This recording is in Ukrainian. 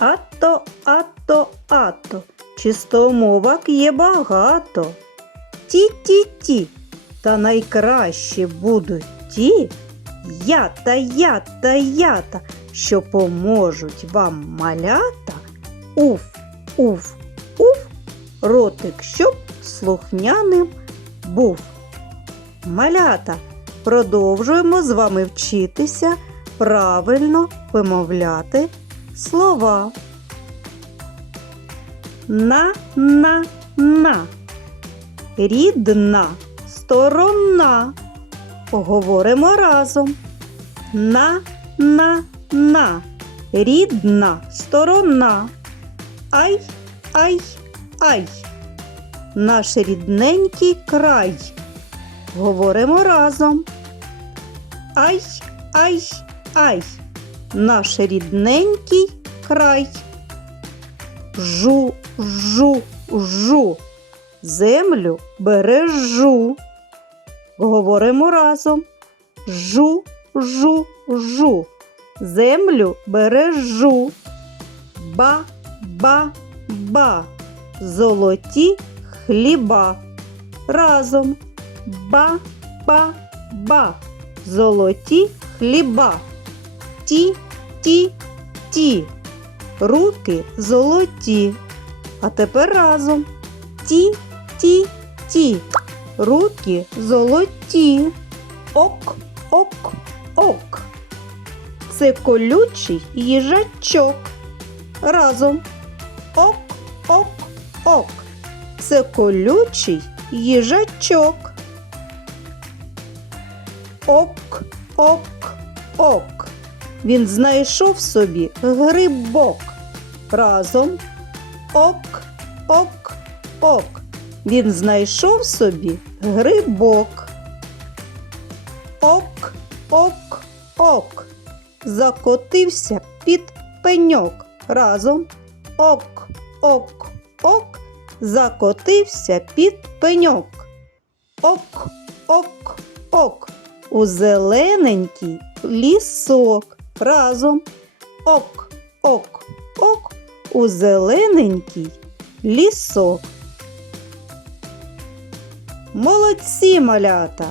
Ато, ато, ато, чистомовок є багато. Ті-ті-ті, та найкраще будуть ті, ята, ята, ята, що поможуть вам малята. Уф, уф, уф, ротик, щоб слухняним був. Малята, продовжуємо з вами вчитися правильно вимовляти слова. На, на, на. Рідна сторона. Поговоримо разом. На, на, на. Рідна сторона. Ай, ай, ай. Наш рідненький край. Говоримо разом. Ай, ай, ай. Наш рідненький край. Жу, жу, жу. Землю бережу. Говоримо разом. Жу, жу, жу. Землю бережу. Ба, ба, ба. Золоті хліба. Разом. Ба, ба, ба. Золоті хліба. Ті, ті, ті. Руки золоті. А тепер разом. Ті, ті, ті. Руки золоті. Ок, ок, ок. Це колючий їжачок. Разом. Ок, ок, ок. Це колючий їжачок. Ок, ок, ок. Він знайшов собі грибок. Разом. Ок, ок, ок. Він знайшов собі грибок. Ок, ок, ок. Закотився під пеньок. Разом. Ок, ок, ок. Закотився під пеньок. Ок, ок, ок. У зелененький лісок. Разом. Ок, ок, ок. У зелененький лісок. Молодці, малята!